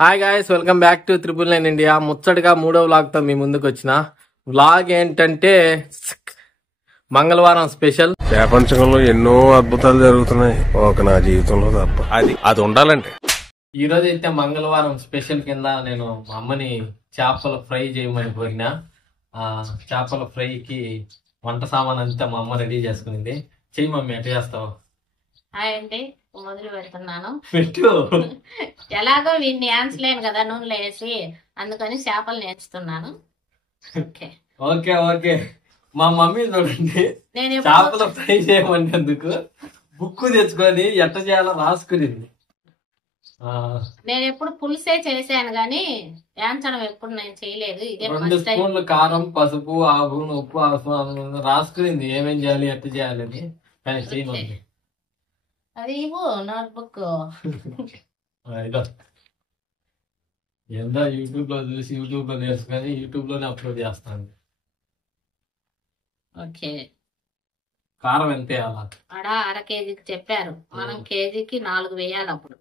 Hi guys, welcome back to 999 India. ముచ్చటగా మూడో vlog తో మీ ముందుకు వచ్చిన వ్లాగ్ ఏంటంటే మంగళవారం స్పెషల్. ప్రపంచంలో ఎన్నో అద్భుతాలు జరుగుతున్నాయి, ఒక నా జీవితంలో తప్ప. అది ఉండాలంటే ఈ రోజు అయితే మంగళవారం స్పెషల్ కింద నేను మా అమ్మని చేపల ఫ్రై చేయమని కోరిన. చేపల ఫ్రైకి వంట సామాన్ అంతా మా అమ్మ రెడీ చేసుకునింది. చెయ్యి మమ్మీ, ఎట్లా చేస్తావు? హాయ్ అండి, మొదలు పెడుతున్నాను. పెట్టు. ఎలాగో వీడిని నేర్చలేను కదా నూనెలో వేసి, అందుకని చేపలు నేర్చుతున్నాను. Okay okay okay. మా మమ్మీ చూడండి, నేను చేపల ఫ్రై చేయమనేందుకు బుక్ తెచ్చుకొని ఎట్ట చేయాలో రాసుకునింది. నేను ఎప్పుడు పులుసే చేశాను గాని వేయించడం ఎప్పుడు నేను చేయలేదు. ఇదే 2 స్పూన్లు కారం, పసుపు, ఆకు, ఉప్పు రాసుకునింది ఏమేం చేయాలి, ఎట్ట చేయాలని. కానీ చేయమంది. అది ఇవ్వు నోట్బుక్. ఏందో యూట్యూబ్ లో చూసి యూట్యూబ్ లో నేర్చుకొని యూట్యూబ్ లోనే అప్లోడ్ చేస్తాను. ఓకే, కారం ఎంత వేయాలా? అడ 1/2 కేజీకి చెప్పారు, మనం కేజీకి 4 వేయాలి. అప్పుడు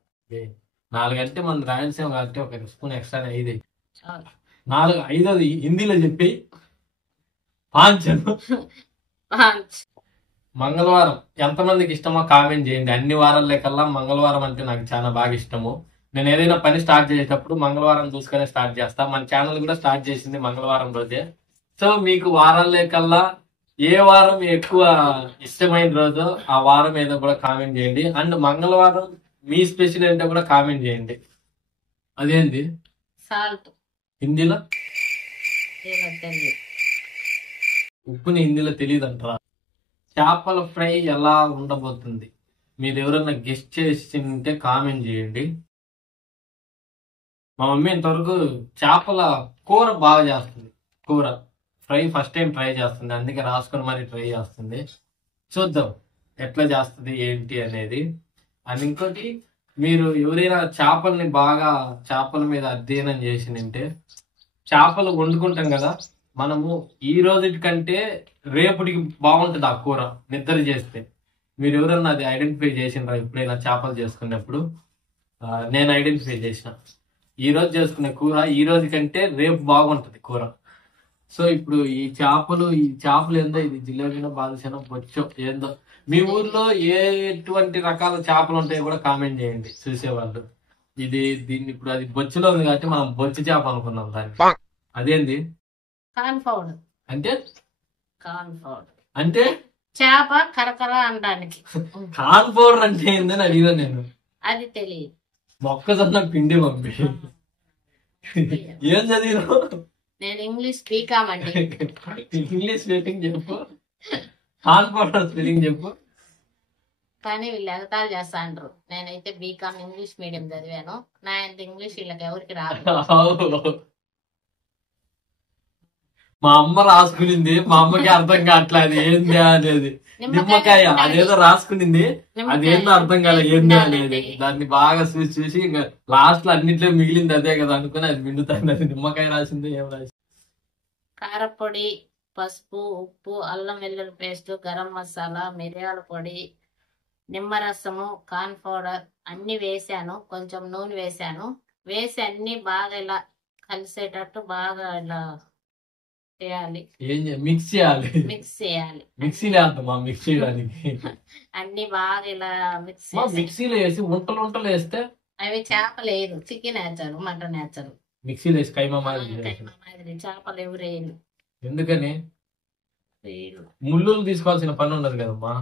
4 అంటే మన రాయలసీమ కాబట్టి 1 స్పూన్ ఎక్స్ట్రా 5. చాలు. 4 5 హిందీలో చెప్పి పాంచను. మంగళవారం ఎంతమందికి ఇష్టమో కామెంట్ చేయండి. అన్ని వారాల కల్లా మంగళవారం అంటే నాకు చాలా బాగా ఇష్టము. నేను ఏదైనా పని స్టార్ట్ చేసేటప్పుడు మంగళవారం చూసుకొని స్టార్ట్ చేస్తా. మన ఛానల్ కూడా స్టార్ట్ చేసింది మంగళవారం రోజే. సో మీకు వారాల కల్లా ఏ వారం ఎక్కువ ఇష్టమైన రోజు ఆ వారం ఏదో కూడా కామెంట్ చేయండి. అండ్ మంగళవారం మీ స్పెషల్ ఏంటో కూడా కామెంట్ చేయండి. అదేంటి సాల్ట్ హిందీలో? తెలియదు. ఉప్పుని హిందీలో తెలియదు అంటారా? చేపల ఫ్రై ఎలా ఉండబోతుంది మీరు ఎవరన్నా గెస్ట్ చేసి ఉంటే కామెంట్ చేయండి. మా మమ్మీ ఇంతవరకు చేపల కూర బాగా చేస్తుంది. కూర ఫ్రై ఫస్ట్ టైం ట్రై చేస్తుంది, అందుకే రాసుకొని మరీ ట్రై చేస్తుంది. చూద్దాం ఎట్లా చేస్తుంది ఏంటి అనేది. అండ్ ఇంకోటి, మీరు ఎవరైనా చేపల్ని బాగా చేపల మీద అధ్యయనం చేసి ఉంటే, చేపలు వండుకుంటాం కదా మనము, ఈ రోజు కంటే రేపటికి బాగుంటుంది ఆ కూర నిద్ర చేస్తే. మీరు ఎవరన్నా అది ఐడెంటిఫై చేసినారా ఎప్పుడైనా చేపలు చేసుకున్నప్పుడు? నేను ఐడెంటిఫై చేసిన. ఈ రోజు చేసుకునే కూర ఈ రోజు కంటే రేపు బాగుంటది కూర. సో ఇప్పుడు ఈ చేపలు ఏందో, ఇది జిలేబీనో బాదుషానో బొచ్చో ఏందో, మీ ఊర్లో ఎటువంటి రకాల చేపలు ఉంటాయో కూడా కామెంట్ చేయండి చూసేవాళ్ళు. దీన్ని ఇప్పుడు అది బొచ్చులో ఉంది కాబట్టి మనం బొచ్చు చేప అనుకున్నాం దాన్ని. అదేంది? Corn powder. అంటే కార్న్ పౌడర్ అంటే చేప కరకర అనడానికి. కార్న్ పౌడర్ అంటే ఏందని అడిగినా నేను. అది తెలియదు. మొక్కజొన్న పిండి మమ్మీ. ఏం చదివినావు? నేను ఇంగ్లీష్ బీకామ్ అండి. ఇంగ్లీష్ స్పెల్లింగ్ చెప్పు, కార్న్ పౌడర్ స్పెల్లింగ్ చెప్పు. కానీ వీళ్ళు ఎగతాలు చేస్తా అంటారు. నేనైతే బీకామ్ ఇంగ్లీష్ మీడియం చదివాను. నా ఇంత ఇంగ్లీష్ వీళ్ళకి ఎవరికి రాదు. మా అమ్మ రాసుకునింది, మా అమ్మకి అర్థం కావట్లే అది ఏంది అనేది. నిమ్మకాయ అదేదో రాసుకునింది, అదేందో అర్థం కాలే ఏంది అనేది. దాన్ని బాగా చూసి ఇంకా లాస్ట్ లో అన్నిట్లో మిగిలింది అదే కదా అనుకుని అది మిండుతాను. అది నిమ్మకాయ రాసింది, ఏం రాసింది? కారపొడి, పసుపు, ఉప్పు, అల్లం వెల్లుల్లి పేస్ట్, గరం మసాలా, మిరియాల పొడి, నిమ్మరసము, కార్న్ పౌడర్ అన్ని వేసాను. కొంచెం నూనె వేసాను. వేసి అన్ని బాగా ఇలా కలిసేటట్టు బాగా ఇలా చేయాలి. మిక్స్ చేయాలి. మిక్సీలో వేద్దామా? మిక్స్ చేయడానికి అన్ని బాగా ఇలా మిక్సీలో వేసి ఉంటలు వేస్తే అవి చేపలు వేయరు. చికెన్ వేస్తారు, మటన్ వేస్తారు. మిక్సీలో వేసి కైమా మాదిరి చేపలు ఎవరు వేయరు. ఎందుకని? ముళ్ళు తీసుకోవాల్సిన పని ఉండదు కదమ్మా.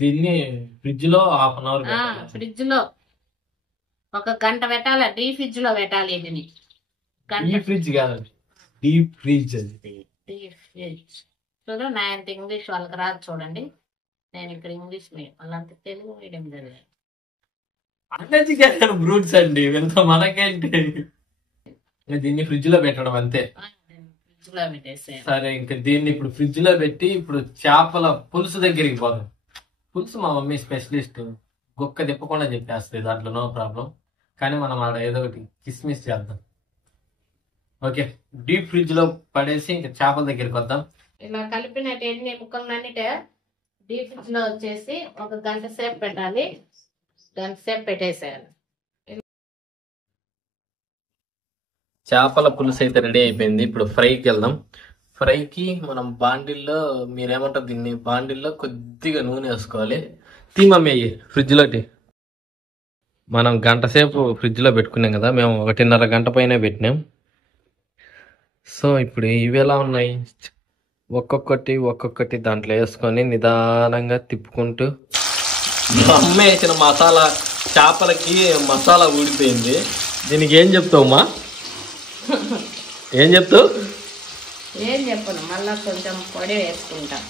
దీన్ని ఫ్రిడ్జ్ లో 1/2 అవర్, ఫ్రిడ్జ్ లో 1 గంట పెట్టాలి. డీప్ ఫ్రిడ్జ్ లో పెట్టాలి. వీటిని ఫ్రిడ్జ్ కాదు, డీప్ ఫ్రిడ్జ్. Deep fridge. చూడు, నా ఇంత ఇంగ్లీష్ వాళ్ళకి రాదు చూడండి. నేను ఇక్కడ ఇంగ్లీష్ మీడియం, వాళ్ళంతా తెలుగు మీడియం చదివాను. అన్ఎడ్యుకేటెడ్ బ్రూట్స్ అండి వీళ్ళతో మనకేంటి. దీన్ని ఫ్రిడ్జ్ లో పెట్టడం అంతే. ఫ్రిడ్జ్ లో పెట్టేసాను. సరే, ఇంకా దీన్ని ఇప్పుడు ఫ్రిడ్జ్ లో పెట్టి ఇప్పుడు చేపల పులుసు దగ్గరికి పోదాం. పులుసు మా మమ్మీ స్పెషలిస్ట్, గొక్క తిప్పకుండా చెప్పేస్తుంది, దాంట్లో నో ప్రాబ్లం. కానీ మనం ఆడ ఏదో ఒకటి కిస్మిస్ చేద్దాం. ఓకే, డీప్ ఫ్రిడ్జ్ లో పడేసి ఇంకా చేపల దగ్గరికి వద్దాం. ఇలా కలిపినట్టు ఎన్ని ముక్కలన్నిటే డీప్ ఫ్రిడ్జ్ లో వచ్చేసి ఒక గంట సేపు పెట్టాలి. గంట సేపు పెట్టేసేయాలి. చేపల పులుసు అయితే రెడీ అయిపోయింది. ఇప్పుడు ఫ్రైకి వెళ్దాం. ఫ్రైకి మనం బాండిల్లో, మీరేమంటారు దీన్ని, బాండిల్లో కొద్దిగా నూనె వేసుకోవాలి. తీ మమ్మీ అయ్యి ఫ్రిడ్జ్లోకి. మనం గంట సేపు ఫ్రిడ్జ్లో పెట్టుకున్నాం కదా, మేము 1.5 గంట పైన పెట్టినాం. సో ఇప్పుడు ఇవి ఎలా ఉన్నాయి, ఒక్కొక్కటి దాంట్లో వేసుకొని నిదానంగా తిప్పుకుంటూ, మా అమ్మ వేసిన మసాలా, చేపలకి మసాలా ఊడిపోయింది. దీనికి ఏం చెప్తావమ్మా? ఏం చెప్తావు? ఏం చెప్పను, మళ్ళా కొంచెం పొడి వేసుకుంటాం.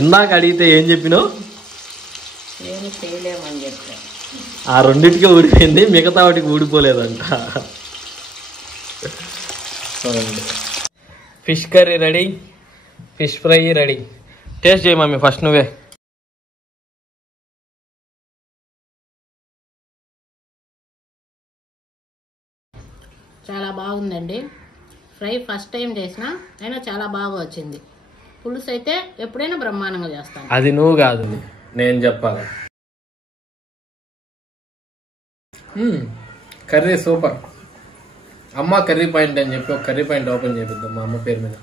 ఇందాక అడిగితే ఏం చెప్పినావు? ఏమి చేయలేమని చెప్పి. ఆ రెండింటికి ఊడిపోయింది, మిగతా వాటికి ఊడిపోలేదంట. Fish curry ready, fish fry ready. Taste చేయి మమ్మీ ఫస్ట్ నువ్వే. చాలా బాగుందండి. ఫ్రై ఫస్ట్ టైం చేసిన అయినా చాలా బాగా వచ్చింది. పులుసు అయితే ఎప్పుడైనా బ్రహ్మాండంగా చేస్తాను. అది నువ్వు కాదు, నేను చెప్పాలి. Curry super. అమ్మ కర్రీ పాయింట్ అని చెప్పి ఒక కర్రీ పాయింట్ ఓపెన్ చేపిద్దాం మా అమ్మ పేరు మీద.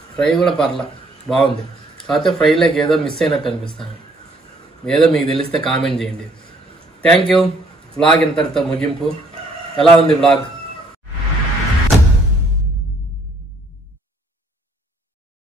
ఫ్రై కూడా పర్లా, బాగుంది. కాకపోతే ఫ్రైలోకి ఏదో మిస్ అయినట్టు అనిపిస్తాను. ఏదో మీకు తెలిస్తే కామెంట్ చేయండి. Thank you. వ్లాగ్ ఇంతటితో ముగింపు. ఎలా ఉంది వ్లాగ్?